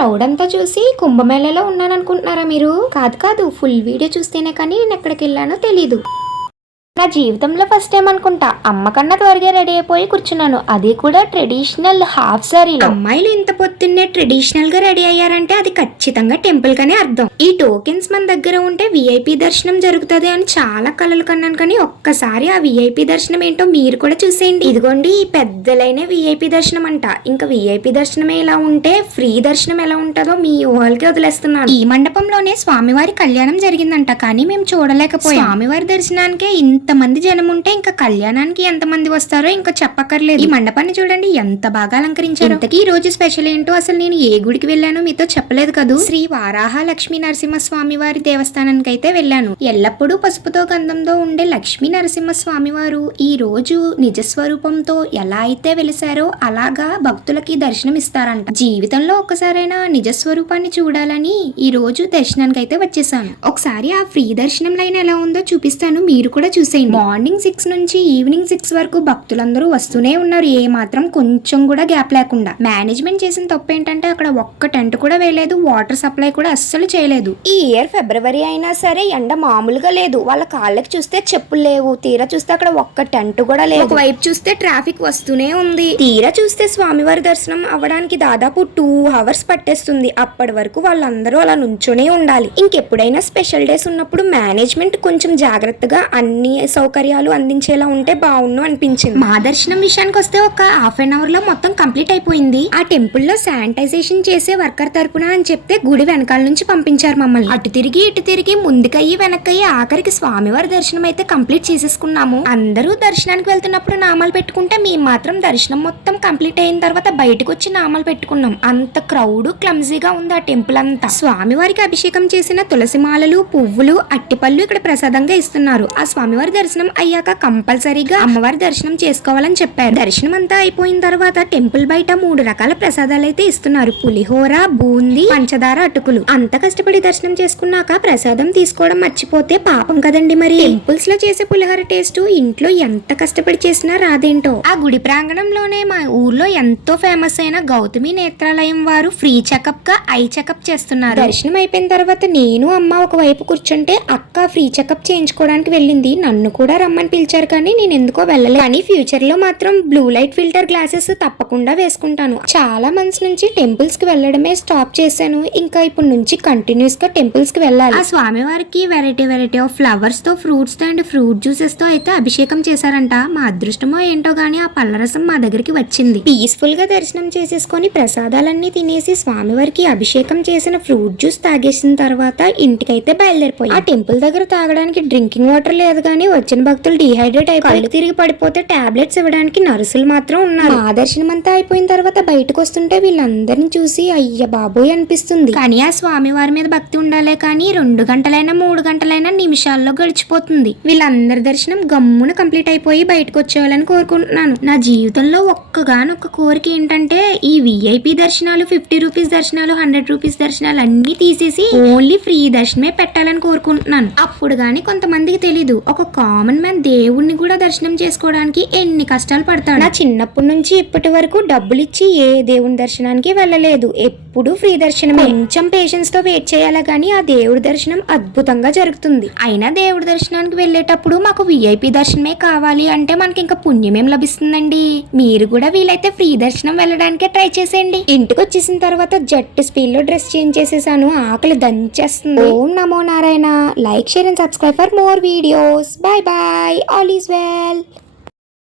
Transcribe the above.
Crowd అంతా చూసి కుంభమేళలో ఉన్నాను అనుకుంటున్నారా మీరు? కాదు కాదు, ఫుల్ వీడియో చూస్తేనే కానీ నేను ఎక్కడికి వెళ్ళానో తెలీదు. నా జీవితంలో ఫస్ట్ టైం అనుకుంటా అమ్మ కన్నా త్వరగా రెడీ అయిపోయి కూర్చున్నాను, అది కూడా ట్రెడిషనల్ హాఫ్ సారీ. అమ్మాయిలు ఇంత పొద్దున్నే ట్రెడిషనల్ గా రెడీ అయ్యారంటే అది ఖచ్చితంగా టెంపుల్ కనే అర్థం. ఈ టోకెన్స్ మన దగ్గర ఉంటే విఐపి దర్శనం జరుగుతుంది అని చాలా కలలు కన్నాను, కానీ ఒక్కసారి ఆ విఐపి దర్శనం ఏంటో మీరు కూడా చూసేయండి. ఇదిగోండి ఈ పెద్దలైన విఐపి దర్శనం అంట. ఇంకా విఐపి దర్శనమే ఇలా ఉంటే ఫ్రీ దర్శనం ఎలా ఉంటుందో మీ ఊహలకి వదిలేస్తున్నాను. ఈ మండపంలోనే స్వామివారి కళ్యాణం జరిగిందంట, కానీ మేము చూడలేకపోయాం. స్వామివారి దర్శనానికే ఇంత మంది జనం ఉంటే ఇంకా కళ్యాణానికి ఎంత మంది వస్తారో ఇంకా చెప్పక్కర్లేదు. ఈ మండపాన్ని చూడండి ఎంత బాగా అలంకరించారు. ఇంతకీ ఈ రోజు స్పెషల్ ఏంటో అసలు నేను ఏ గుడికి వెళ్ళానో మీతో చెప్పలేదు కదూ. శ్రీ వారాహ లక్ష్మీ నరసింహస్వామి వారి దేవస్థానానికి అయితే వెళ్ళాను. ఎల్లప్పుడూ పసుపుతో గంధంతో ఉండే లక్ష్మీ నరసింహస్వామి వారు ఈ రోజు నిజస్వరూపంతో ఎలా అయితే వెలిసారో అలాగా భక్తులకి దర్శనం ఇస్తారంట. జీవితంలో ఒక్కసారైనా నిజస్వరూపాన్ని చూడాలని ఈ రోజు దర్శనానికి అయితే వచ్చేసాను. ఒకసారి ఆ ఫ్రీ దర్శనం లైన్ ఎలా ఉందో చూపిస్తాను, మీరు కూడా చూసేయండి. మార్నింగ్ 6 నుంచి ఈవినింగ్ 6 వరకు భక్తులందరూ వస్తూనే ఉన్నారు, ఏ మాత్రం కొంచెం కూడా గ్యాప్ లేకుండా. మేనేజ్మెంట్ చేసిన తప్పు ఏంటంటే అక్కడ ఒక్క టెంట్ కూడా వేయలేదు, వాటర్ సప్లై కూడా అస్సలు చేయలేదు. ఈ ఇయర్ ఫిబ్రవరి అయినా సరే ఎండ మామూలుగా లేదు. వాళ్ళ కాళ్ళకి చూస్తే చెప్పులు లేవు, తీరా చూస్తే అక్కడ ఒక్క టెంట్ కూడా లేదు. ఒకవైపు చూస్తే ట్రాఫిక్ వస్తూనే ఉంది, తీరా చూస్తే స్వామివారి దర్శనం అవ్వడానికి దాదాపు 2 hours పట్టేస్తుంది. అప్పటి వరకు వాళ్ళందరూ అలా నుంచోనే ఉండాలి. ఇంకెప్పుడైనా స్పెషల్ డేస్ ఉన్నప్పుడు మేనేజ్మెంట్ కొంచెం జాగ్రత్తగా అన్ని సౌకర్యాలు అందించేలా ఉంటే బాగుండు అనిపించింది. మా దర్శనం విషయానికి వస్తే ఒక హాఫ్ అన్ అవర్ లో మొత్తం కంప్లీట్ అయిపోయింది. ఆ టెంపుల్ లో శానిటైజేషన్ చేసే వర్కర్ తరపున అని చెప్తే గుడి వెనకాల నుంచి పంపించారు మమ్మల్ని. అటు తిరిగి ముందుకయ్యి వెనకయ్యి ఆఖరికి స్వామివారి దర్శనం అయితే కంప్లీట్ చేసేసుకున్నాము. అందరూ దర్శనానికి వెళ్తున్నప్పుడు నామాలు పెట్టుకుంటే మేము మాత్రం దర్శనం మొత్తం కంప్లీట్ అయిన తర్వాత బయటకు వచ్చి నామాలు పెట్టుకున్నాం. అంత క్రౌడ్ క్లమ్జీగా ఉంది ఆ టెంపుల్ అంతా. స్వామివారికి అభిషేకం చేసిన తులసి మాలలు, పువ్వులు, అట్టిపళ్ళు ఇక్కడ ప్రసాదంగా ఇస్తున్నారు. ఆ స్వామివారి దర్శనం అయ్యాక కంపల్సరీగా అమ్మవారి దర్శనం చేసుకోవాలని చెప్పారు. దర్శనం అంతా అయిపోయిన తర్వాత టెంపుల్ బయట 3 రకాల ప్రసాదాలు అయితే ఇస్తున్నారు, పులిహోర, బూందీ, పంచదార అటుకులు. అంత కష్టపడి దర్శనం చేసుకున్నాక ప్రసాదం తీసుకోవడం మర్చిపోతే పాపం కదండి. మరి టెంపుల్స్ లో చేసే పులిహోర టేస్ట్ ఇంట్లో ఎంత కష్టపడి చేసినా రాదేంటో. ఆ గుడి ప్రాంగణంలోనే మా ఊర్లో ఎంతో ఫేమస్ అయిన గౌతమి నేత్రాలయం వారు ఫ్రీ చెకప్ గా ఐ చెకప్ చేస్తున్నారు. దర్శనం అయిపోయిన తర్వాత నేను అమ్మ ఒకవైపు కూర్చుంటే అక్క ఫ్రీ చెకప్ చేయించుకోవడానికి వెళ్ళింది. నన్ను కూడా రమ్మని పిలిచారు, కానీ నేను ఎందుకో వెళ్ళలేదు. కానీ ఫ్యూచర్ లో మాత్రం బ్లూ లైట్ ఫిల్టర్ గ్లాసెస్ తప్పకుండా వేసుకుంటాను. చాలా మంత్స్ నుంచి టెంపుల్స్ కి వెళ్ళడమే స్టాప్ చేశాను. ఇంకా ఇప్పుడు నుంచి కంటిన్యూస్ గా టెంపుల్స్ కి వెళ్ళాలి. ఆ స్వామివారికి వెరైటీ ఆఫ్ ఫ్లవర్స్ తో, ఫ్రూట్స్ తో అండ్ ఫ్రూట్ జ్యూసెస్ తో అయితే అభిషేకం చేశారంట. మా అదృష్టమో ఏంటో గానీ ఆ పళ్ళరసం మా దగ్గరికి వచ్చింది. పీస్ఫుల్ గా దర్శనం చేసేసుకొని ప్రసాదాలన్నీ తినేసి స్వామివారికి అభిషేకం చేసిన ఫ్రూట్ జ్యూస్ తాగేసిన తర్వాత ఇంటికైతే బయలుదేరిపోయి. ఆ టెంపుల్ దగ్గర తాగడానికి డ్రింకింగ్ వాటర్ లేదు, కానీ వచ్చిన భక్తులు డిహైడ్రేట్ అయిపోయి కళ్ళు తిరిగి పడిపోతే టాబ్లెట్స్ ఇవ్వడానికి నర్సులు మాత్రం ఉన్నారు. మా దర్శనం అంతా అయిపోయిన తర్వాత బయటకు వస్తుంటే వీళ్ళందరినీ చూసి అయ్య బాబోయ్ అనిపిస్తుంది. కానీ ఆ స్వామి వారి మీద భక్తి ఉండాలే కానీ 2 గంటలైనా 3 గంటలైనా నిమిషాల్లో గడిచిపోతుంది. వీళ్ళందరి దర్శనం గమ్మున కంప్లీట్ అయిపోయి బయటకు వచ్చేవాళ్ళని కోరుకుంటున్నాను. నా జీవితంలో ఒక్కగానొక్క కోరిక ఏంటంటే ఈ విఐపి దర్శనాలు, 50 రూపీస్ దర్శనాలు, 100 రూపీస్ దర్శనాలు అన్ని తీసేసి ఓన్లీ ఫ్రీ దర్శనమే పెట్టాలని కోరుకుంటున్నాను. అప్పుడు గానీ కొంతమందికి తెలీదు, ఒక కామన్ మ్యాన్ దేవుణ్ణి కూడా దర్శనం చేసుకోవడానికి ఎన్ని కష్టాలు పడతాడు. నా చిన్నప్పటి నుంచి ఇప్పటి వరకు డబ్బులు ఇచ్చి ఏ దేవుని దర్శనానికి వెళ్ళలేదు, ఎప్పుడు ఫ్రీ దర్శనమే. కొంచెం పేషెన్స్ తో వెయిట్ చేయాలా గానీ ఆ దేవుడి దర్శనం అద్భుతంగా జరుగుతుంది. అయినా దేవుడి దర్శనానికి వెళ్ళేటప్పుడు మాకు విఐపి దర్శనమే కావాలి అంటే మనకి ఇంకా పుణ్యమేం లభిస్తుందండి. మీరు కూడా వీలైతే ఫ్రీ దర్శనం వెళ్ళడానికే ట్రై చేసేయండి. ఇంటికి వచ్చేసిన తర్వాత జట్టు స్పీడ్ లో డ్రెస్ చేంజ్ చేసేసాను, ఆకలి దంచేస్తుంది. ఓం నమో Narayana. Like, share and subscribe for more videos. Bye bye. All is well.